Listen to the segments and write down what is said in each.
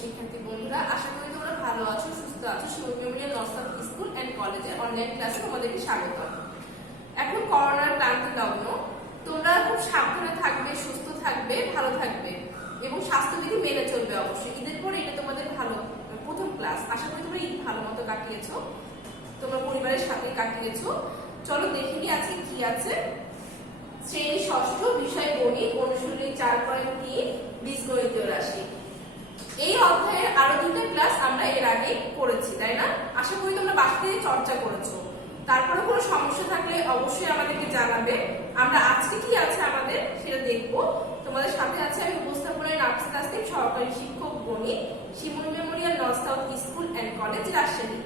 শিক্ষার্থী বন্ধুরা, আশা করি তোমরা ভালো আছো, সুস্থ আছো। শিমুল মেমোরিয়াল নর্সারি স্কুল অ্যান্ড কলেজের অনলাইন ক্লাসে তোমাদেরকে স্বাগত। এখন করোনার ক্লান্তি লগ্ন, তোমরা খুব সাবধানে থাকবে, সুস্থ থাকবে, ভালো থাকবে এবং স্বাস্থ্যবিধি মেনে চলবে অবশ্যই। ঈদের পরে এটা তোমাদের ভালো প্রথম ক্লাস। আশা করি তোমরা ঈদ ভালো মতো কাটিয়েছো, তোমরা পরিবারের সাথে কাটিয়েছো। চলো দেখে নিই আজকে কি আছে। শ্রেণী ষষ্ঠ, বিষয় গণিত, অনুশীলনী 4.3 বীজগণিতীয় রাশি। এই অধ্যায়ের আরো দুটো ক্লাস আমরা এর আগে করেছি, তাই না? আশা করি তোমরা বাসা থেকে চর্চা করেছো। তারপরে কোনো সমস্যা থাকলে অবশ্যই আমাদেরকে জানাবে। আমরা আজকে কি আছে আমাদের সেটা দেখবো। তোমাদের সাথে আছে আমি উপস্থাপনায় নাফিস তাসনিম, সহকারী শিক্ষক গণিত, Shimul memorial north south school and college, Rajshahi.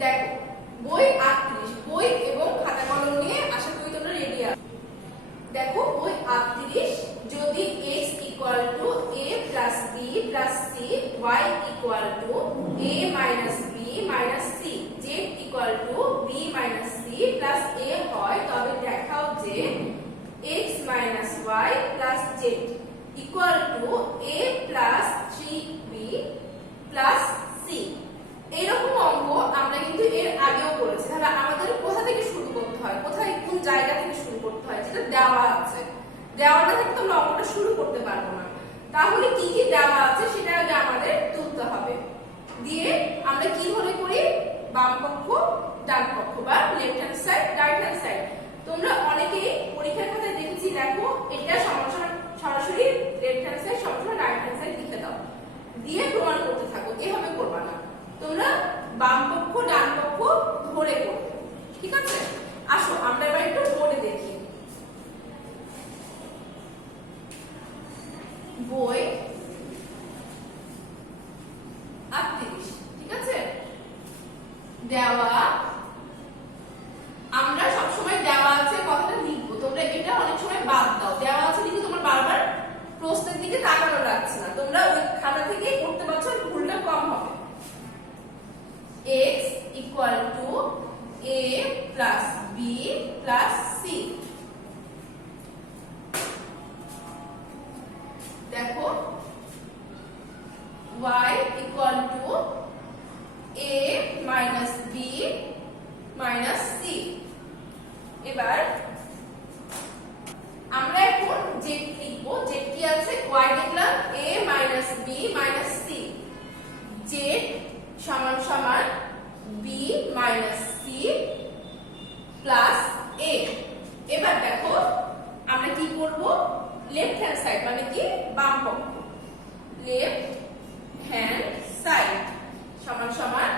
দেখো বই 38, বই এবং খাতা কলম নিয়ে আশা করি তোমরা রেডি আছো। দেখো বই 38, যদি x equal to a plus b plus c, y equal to a minus b minus c, z equal to b minus c plus a হয়, তবে দেখাও যে x minus y plus z equal to a plus 3b plus c। এইরকম অঙ্ক আমরা কিন্তু এর আগেও করেছি। তাহলে আমাদের কোথা থেকে শুরু করতে হয়, কোথায় কোন জায়গা থেকে শুরু করতে হয়, যেটা দেওয়া আছে। দেওয়াটা থেকে তো আমরা অঙ্কটা শুরু করতে পারবো না। তাহলে কি কি দেওয়া আছে সেটা আগে আমাদের তুলতে হবে। দিয়ে আমরা কি ধরে করি, বাম পক্ষ ডান পক্ষ বা left hand side right hand side. তোমরা অনেকেই পরীক্ষার খাতায় দেখেছি, দেখো এটা সরাসরি লেফট হ্যান্ড সাইড সরাসরি রাইট হ্যান্ড সাইড লিখে দাও, দিয়ে প্রমাণ করতে থাকো। এভাবে করবা না, তোমরা বাম পক্ষ ডান পক্ষ ধরে করবে, ঠিক আছে? আসো আমরা এবার একটু বোর্ডে দেখি। বই 38, ঠিক আছে? দেওয়া, আমরা সবসময় দেওয়া আছে কথাটা লিখবো। তোমরা এটা অনেক সময় বাদ দাও, দেওয়া আছে লিখে তোমার বারবার প্রশ্নের দিকে তাকানো লাগছে না। তোমরা ওই খাতা থেকে করতে পারছো, ভুলটা কম হবে। x equal to a plus b plus c। দেখো y equal to a minus b minus c। এবার আমরা এখন z লিখবো। z কি আছে, y লিখলাম a minus b minus c, z সমান সমান b minus c plus a। এবার দেখো আমরা কি করব, লেফট হ্যান্ড সাইড মানে কি বাম পক্ষ, লেফট হ্যান্ড সাইড সমান সমান,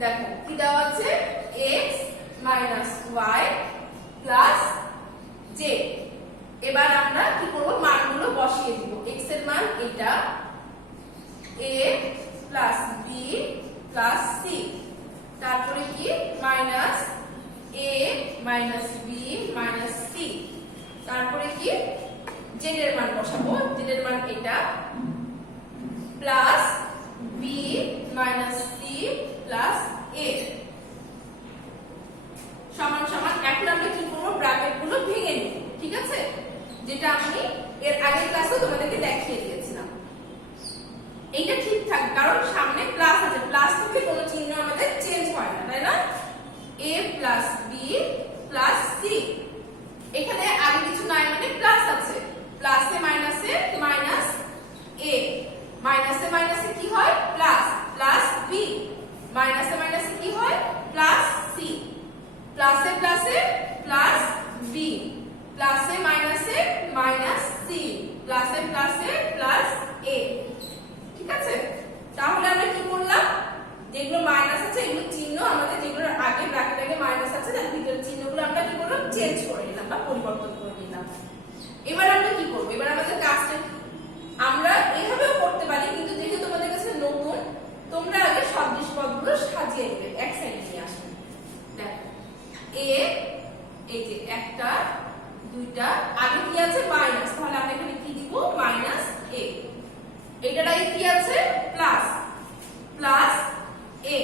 দেখো কি দেওয়া আছে, x minus y plus z। এবার আমরা কি করব, মানগুলো বসিয়ে দিব। x এর মান এটা, a plus b plus c, তারপরে কি minus a minus b minus c, তারপরে কি z এর মান বসাবো, z এর মান এটা, plus b minus c plus a সমান সমান। এখন আমরা কি করব, ব্র্যাকেট গুলো ভেঙে নিব, ঠিক আছে? যেটা আমি এর আগের ক্লাসে তোমাদেরকে দেখিয়ে দিয়েছিলাম। এইটা ঠিক থাকে, কারণ সামনে প্লাস আছে, প্লাস থেকে কোনো চিহ্ন আমাদের চেঞ্জ হয় না, তাই না? a plus b plus c, এখানে আগে কিছু নাই মানে প্লাস আছে, প্লাসে মাইনাসে মাইনাস a, মাইনাসে মাইনাসে কি হয়, প্লাস, প্লাস b, মাইনাসে মাইনাসে কি হয়, প্লাস c, প্লাসে প্লাসে প্লাস b, প্লাসে মাইনাসে মাইনাস c, প্লাসে প্লাসে প্লাস a, ঠিক আছে? তাহলে আমরা কি করলাম, যেগুলো মাইনাস আছে এগুলো চিহ্ন আমাদের, যেগুলোর আগে ব্র্যাকেট আগে মাইনাস আছে তার ভিতরের চিহ্নগুলো আমরা কি করলাম, চেঞ্জ করে নিলাম বা পরিবর্তন করে নিলাম। এবার আমরা কি করব, এবার আমাদের কাজটা কি, আমরা এভাবেও করতে পারি, কিন্তু যেহেতু তোমাদের কাছে নতুন, তোমরা আগে সদৃশ পদগুলো সাজিয়ে নেবে। এক সাইড নিয়ে আসবে, দেখো a, এই যে একটা দুইটা, আগে কি আছে মাইনাস, তাহলে আমরা এখানে কি দিব, মাইনাস a। এটার আগে কি আছে, প্লাস, প্লাস a।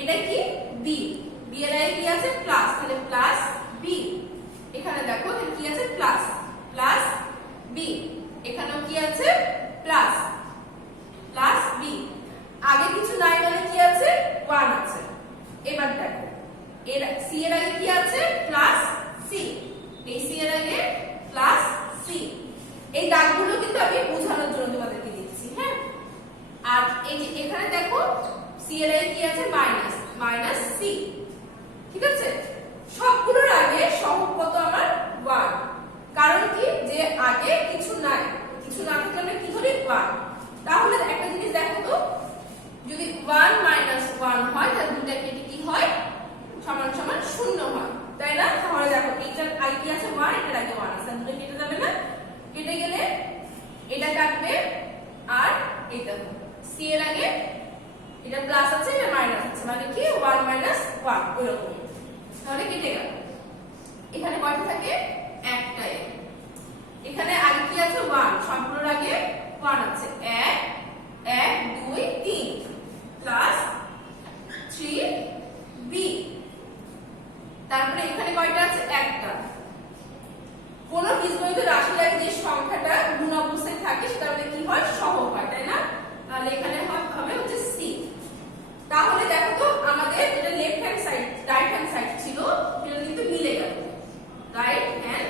এটা কি b, b এর আগে কি আছে, প্লাস, তাহলে প্লাস b। এখানে দেখো কি আছে, প্লাস, প্লাস b। এখানেও কি আছে, প্লাস প্লাস বি, আগে কিছু নাই মানে কি আছে 1 আছে। এবার দেখো এর সি এর আগে কি আছে প্লাস সি, এই সি এর আগে প্লাস সি। এই দাগগুলো কিন্তু আমি বোঝানোর জন্য তোমাদেরকে দিচ্ছি, হ্যাঁ। আর এই যে এখানে দেখো সি এর আগে কি আছে মাইনাস, মাইনাস সি, ঠিক আছে। সবগুলোর আগে সহগ কত আমার 1, কারণ কি যে আগে কিছু নাই, কিছু না থাকলে আমরা কি ধরি 1। তাহলে একটা জিনিস দেখো তো, যদি 1 মাইনাস 1 হয় তাহলে দুইটা কেটে কি হয় সমান সমান 0 হয়, তাই না। তাহলে দেখো এটার আগে কি আছে 1, এটার আগে 1 আছে, দুটো কেটে যাবে না, কেটে গেলে এটা কাটবে আর এটা সি এর আগে এটা প্লাস আছে এটা মাইনাস আছে, মানে কি 1 মাইনাস 1 এরকম, তাহলে কেটে গেল। এখানে কয়টা থাকে একটাই, এখানে আগে কি আছে 1, সবগুলোর আগে 1 আছে, 1 1 2 3 প্লাস 3 বি। তারপরে এখানে কয়টা আছে একটা। কোন বীজগণিত রাশির আগে যে সংখ্যাটা গুণ অবস্থায় থাকে সেটা আমাদের কি হয় সহগ হয়, তাই না। তাহলে এখানে হবে হচ্ছে সি। তাহলে দেখো তো আমাদের যেটা left hand side right hand side ছিল সেটা কিন্তু মিলে গেল, রাইট হ্যান্ড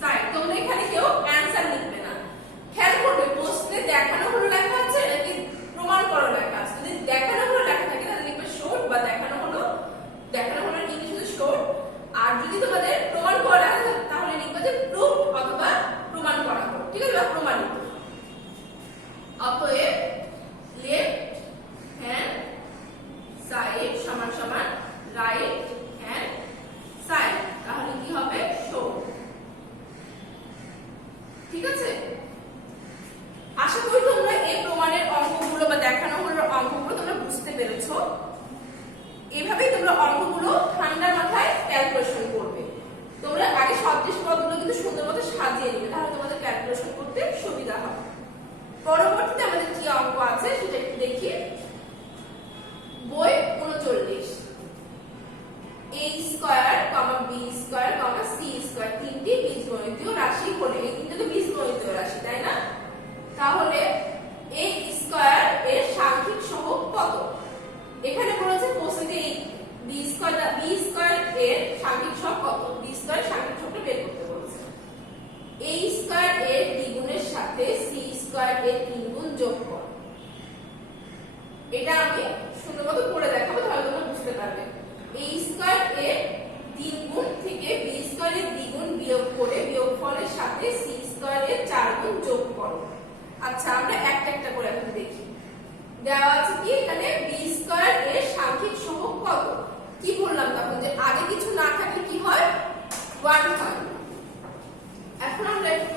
সাইড। তোমরা এখানে কেউ অ্যানসার লিখবে না, খেয়াল করবে প্রশ্নে দেখানো হলো লেখা আছে নাকি প্রমাণ করো লেখা আছে। যদি দেখানো হলো লেখা থাকে তাহলে লিখবে শর্ট, বা দেখানো হলো ইংলিশে শর্ট। আর যদি তোমাদের প্রমাণ করা হয় তাহলে লিখবে যে প্রুফ অথবা প্রমাণ করা হলো, ঠিক আছে, বা প্রমাণিত। অতএব লেফট হ্যান্ড সাইড সমান সমান রাইট হ্যান্ড সাইড, তাহলে কি হবে শর্ট, ঠিক আছে। আশা করি তোমরা এই প্রমাণের অঙ্কগুলো বা দেখানো হলো অঙ্কগুলো তোমরা বুঝতে পেরেছো। এভাবেই তোমরা অঙ্কগুলো ঠান্ডা মাথায় ক্যালকুলেশন করবে। তোমরা আগে সদৃশ পদগুলো কিন্তু সুন্দর মতো সাজিয়ে নিবে, তাহলে তোমাদের ক্যালকুলেশন করতে সুবিধা হবে। পরবর্তীতে আমাদের কি অঙ্ক আছে সেটা একটু দেখি। বই 39, a square, b square, c square তিনটি বীজগণিতীয় রাশি হলে, এই তিনটে তো বীজগণিতীয় রাশি, তাই না। তাহলে a স্কয়ার এর সাংখ্যিক সহগ কত। এখানে বলেছে প্রশ্নে যে b স্কয়ার এর সাংখ্যিক সহগ কত, b স্কয়ার সাংখ্যিক সহগটা বের করতে বলেছে। a স্কয়ার এর দ্বিগুণের সাথে c স্কয়ার এর 3 গুণ যোগ কর। এটা আমি সুন্দরমতো করে দেখাবো, তাহলে তোমরা বুঝতে পারবে। a স্কয়ার এর 3 গুণ থেকে b স্কয়ার এর দ্বিগুণ বিয়োগ করে বিয়োগফলের সাথে c স্কয়ার এর 4 গুণ যোগ করো। আচ্ছা আমরা একটা একটা করে এখন দেখি। দেওয়া আছে কি এখানে b স্কয়ার এর সাংখ্যিক সহগ কত। কি বললাম তখন যে আগে কিছু না থাকলে কি হয় 1 হয়। এখন আমরা একটু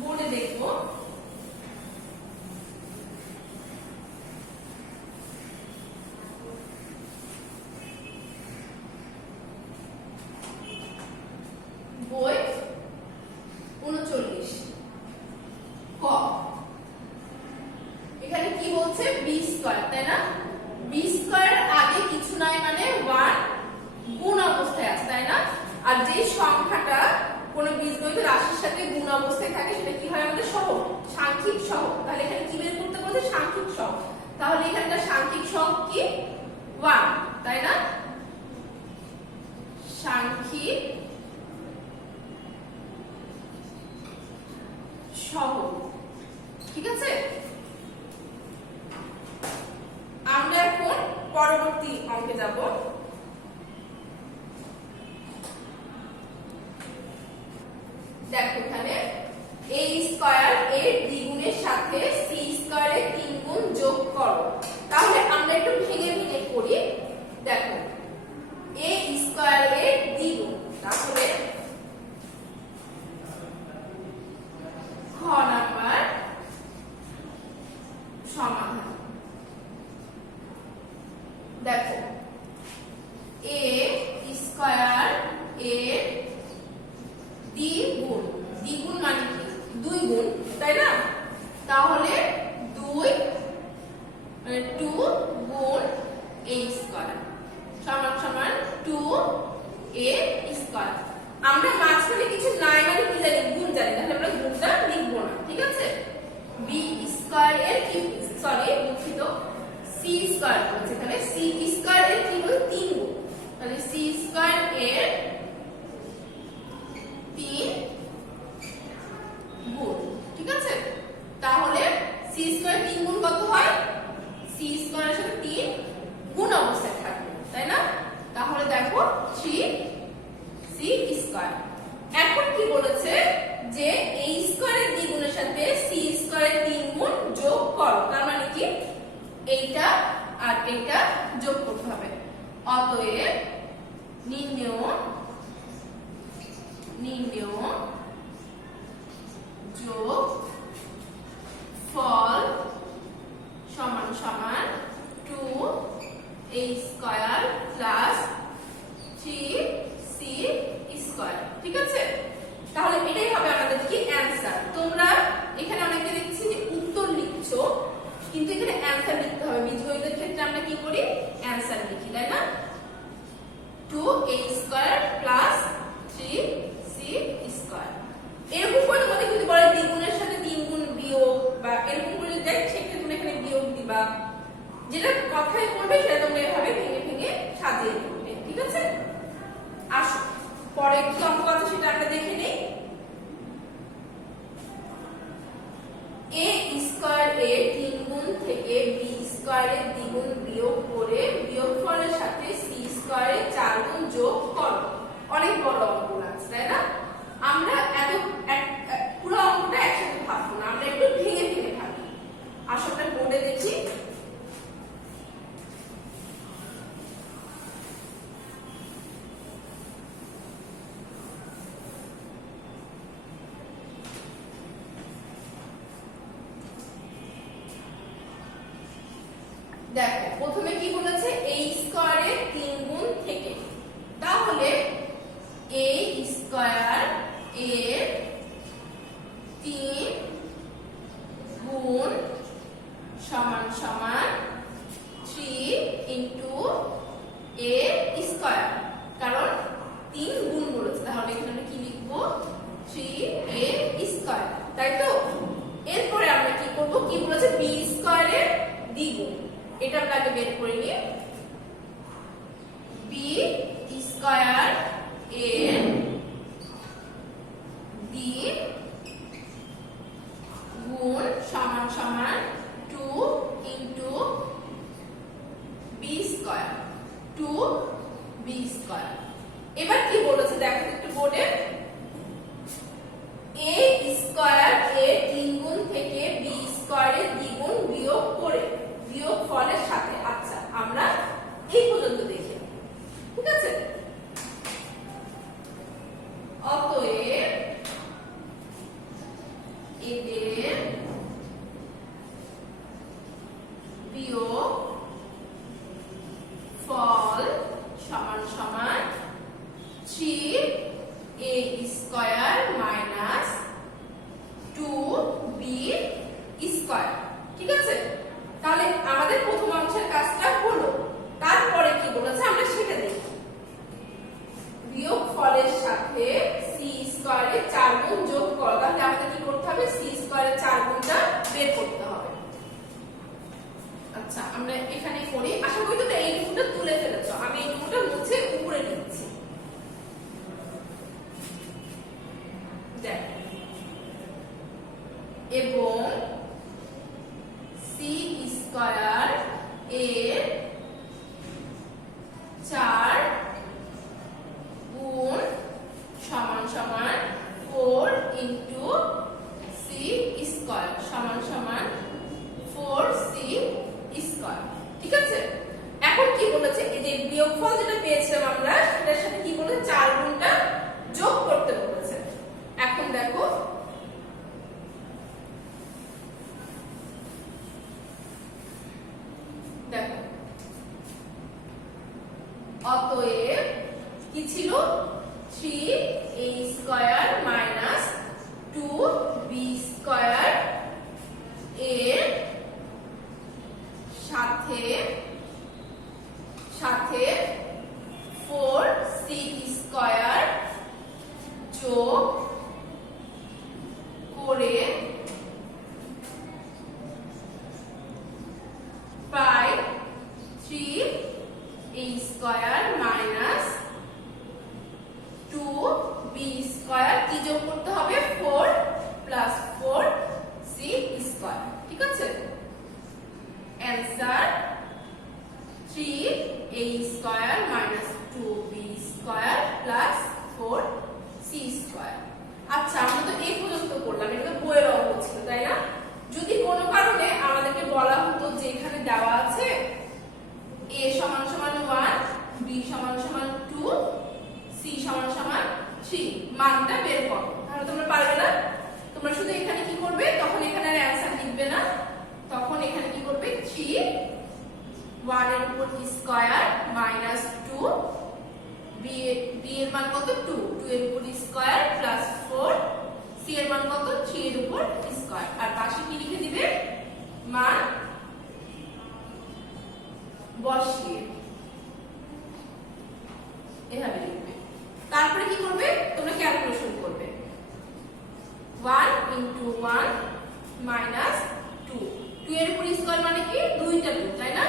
বোর্ডে দেখব। বই 39 ক, এখানে কি বলছে b স্কয়ার, তাই না। b স্কয়ার আগে কিছু নাই মানে 1 গুণ অবস্থায় আছে, তাই না। আর যে সংখ্যাটা কোন বীজগণিত রাশির সাথে গুণ অবস্থায় থাকে সেটা কি হয় আমাদের সহগ, সাংখ্যিক সহগ। তাহলে এখানে কি বের করতে বলছে সাংখ্যিক সহগ। তাহলে এখানকার সাংখ্যিক সহগ কি 1, তাই না। সাংখ্যিক সহগ, ঠিক আছে। আমরা এখন পরবর্তী অঙ্কে যাব। দেখো এখানে a স্কয়ার এর দ্বিগুণের সাথে c স্কয়ার এর 3 গুণ যোগ করো। তাহলে আমরা একটু ভেঙে ভেঙে করি। দেখো a স্কয়ার এর দ্বিগুণ, তাহলে খ নাম্বার সমাধান। দেখো a স্কয়ার এর দ্বিগুণ, দ্বিগুণ মানে কি 2 গুণ, তাই না। তাহলে 2 গুণ a স্কয়ার সমান সমান 2a স্কয়ার। আমরা মাঝখানে কিছু নাই মানে কি জানি গুণ জানি, তাহলে আমরা গুণ সি স্কয়ার 3 গুণ কত হয়? সি স্কয়ারের সাথে 3 গুণ অবস্থায় থাকবে, তাই না? তাহলে দেখো 3 সি স্কয়ার। এখন কি বলেছে যে এই স্কয়ারের দ্বিগুণের সাথে সি স্কয়ারের 3 গুণ যোগ করো, তার মানে কি এইটা আর এইটা যোগ করতে হবে। অতএব নির্ণেয় যোগ ফল সমান সমান 2a square plus 3c square. ঠিক আছে, তাহলে এটাই হবে আমাদের কি অ্যানসার। তোমরা এখানে অনেকে দেখছি যে উত্তর লিখছো, কিন্তু এখানে অ্যানসার লিখতে হবে। বীজগণিতের ক্ষেত্রে আমরা কি করি? অ্যানসার লিখি, তাই না? 2a square plus 3c square. এরকম করে তোমাদের যদি বলে দ্বিগুণের সাথে 3 গুণ বিয়োগ বা এরকম করে যদি দেখ, সেক্ষেত্রে তুমি এখানে বিয়োগ দিবা। যেটা কথায় করবে সেটা তোমরা এভাবে ভেঙে ভেঙে সাজিয়ে দিবে। ঠিক আছে, আসো পরে কি অঙ্ক আছে সেটা আমরা দেখে নেই। a স্কয়ার এর 3 গুণ থেকে b স্কয়ারের দ্বিগুণ বিয়োগ করে বিয়োগফলের সাথে c স্কয়ারের 4 গুণ যোগ করো। অনেক বড় অঙ্ক আছে, তাই না? আমরা এত পুরো অঙ্কটা একসাথে ভাববো না, আমরা একটু ভেঙে ভেঙে ভাবি। আসলে বোর্ডে দেখি। দেখো প্রথমে কি বলেছে? a স্কয়ারের 3 গুণ থেকে, তাহলে a স্কয়ার এর 3 গুণ সমান সমান 3 ইনটু a স্কয়ার, কারণ 3 গুণ বলেছে, তাহলে এখানে কি লিখবো? 3a স্কয়ার, তাই তো? এরপরে আমরা কি করব? কি বলেছে? b স্কয়ারের দ্বিগুণ, এটা আমরা আগে বের করে নিই। b স্কয়ার এর দ্বিগুণ সমান সমান 2 into b square, 2b square. এবার কি বলেছে দেখো একটু বোর্ডে। a স্কয়ার এর 3 গুণ থেকে b স্কয়ারের দ্বিগুণ বিয়োগ করে বিয়োগ ফলের সাথে। আচ্ছা, আমরা এই পর্যন্ত দেখি, ঠিক আছে? অতএব এদের বিয়োগ ফল সমান সমান 3a square minus 2b square. ঠিক আছে, তাহলে আমাদের প্রথম অংশের কাজটা হলো। তারপরে কি বলেছে আমরা সেটা দেখি। বিয়োগ ফলের সাথে c স্কয়ারের 4 গুণ যোগ করো, তাহলে আমাদের কি করতে হবে? c স্কয়ারের 4 গুণটা বের করতে হবে। আচ্ছা, আমরা এখানে করি। আশা করি তোমরা এই টুকুটা তুলে ফেলেছো। আমি এই টুকুটা মুছে উপরে লিখছি। দেখ, এবং c স্কয়ার এর 4 গুণ সমান সমান 4 ইনটু c স্কয়ার সমান সমান 4c স্কয়ার। ঠিক আছে, এখন কি বলেছে? এই যে বিয়োগফল যেটা পেয়েছিলাম আমরা, সেটার সাথে কি বলেছে? 4 গুণটা যোগ করতে বলেছে। এখন দেখো, দেখো অতএব কি ছিল? 3a square minus 2b square এর সাথে 4c স্কয়ার যোগ মান কত 3 এর উপর স্কয়ার আর পাশে কি লিখে দিবে মান বসিয়ে এভাবে লিখবে তারপরে কি করবে তোমরা ক্যালকুলেশন করবে 1 into 1 minus 2 2 এর উপর স্কয়ার মানে কি দুইটা 2 তাই না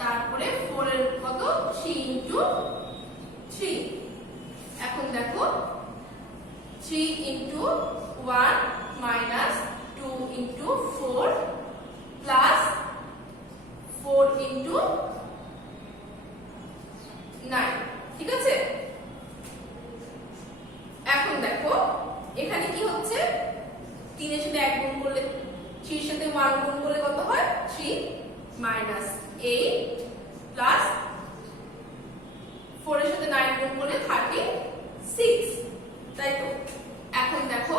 তারপরে 4 এর কত 3 into 3 এখন দেখো 3 into 1 minus 2 into 4 plus 4 into 9 ঠিক আছে এখন দেখো এখানে কি হচ্ছে 3 এর সাথে 1 গুণ করলে 3 এর সাথে 1 গুণ করলে কত হয় 3 minus 8 plus 4 এর সাথে 9 গুণ করলে 36 তাই তো এখন দেখো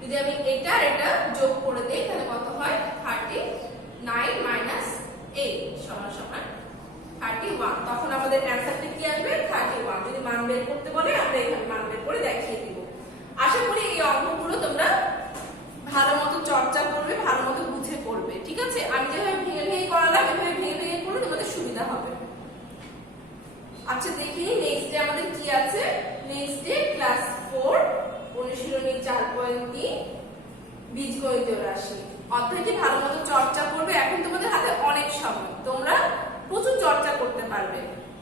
যদি আমি এটা আর এটা যোগ করে দেই তাহলে কত হয় 39 minus 8 সমান সমান 31 তখন আমাদের অ্যানসারটা কি আসবে 31 যদি মান বের করতে বলে আমরা এখানে মান বের করে দেখিয়ে দিব আশা করি এই অঙ্কগুলো তোমরা ভালোমতো চর্চা করবে ভালোমতো বুঝে করবে ঠিক আছে আমি যেভাবে ভেঙে ভেঙে করালাম এভাবে ভেঙে ভেঙে করলে তোমাদের সুবিধা হবে আচ্ছা দেখি নেক্সট ডে আমাদের কি আছে নেক্সট ডে ক্লাস 4 অনুশীলনী 4.3 বীজগণিতীয় রাশি অধ্যায়টি ভালোমতো চর্চা করবে এখন তোমাদের হাতে অনেক সময় তোমরা প্রচুর চর্চা করতে পারবে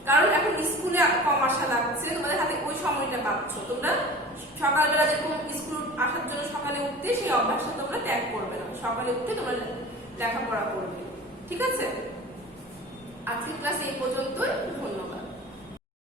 কারণ এখন স্কুলে কম আসা লাগছে তোমাদের হাতে ওই সময়টা পাচ্ছ তোমরা সকালবেলা যেরকম স্কুল আসার জন্য সকালে উঠতে সেই অভ্যাসটা তোমরা ত্যাগ করবে না সকালে উঠতে তোমরা লেখাপড়া করবে ঠিক আছে আজকের ক্লাস এই পর্যন্তই ধন্যবাদ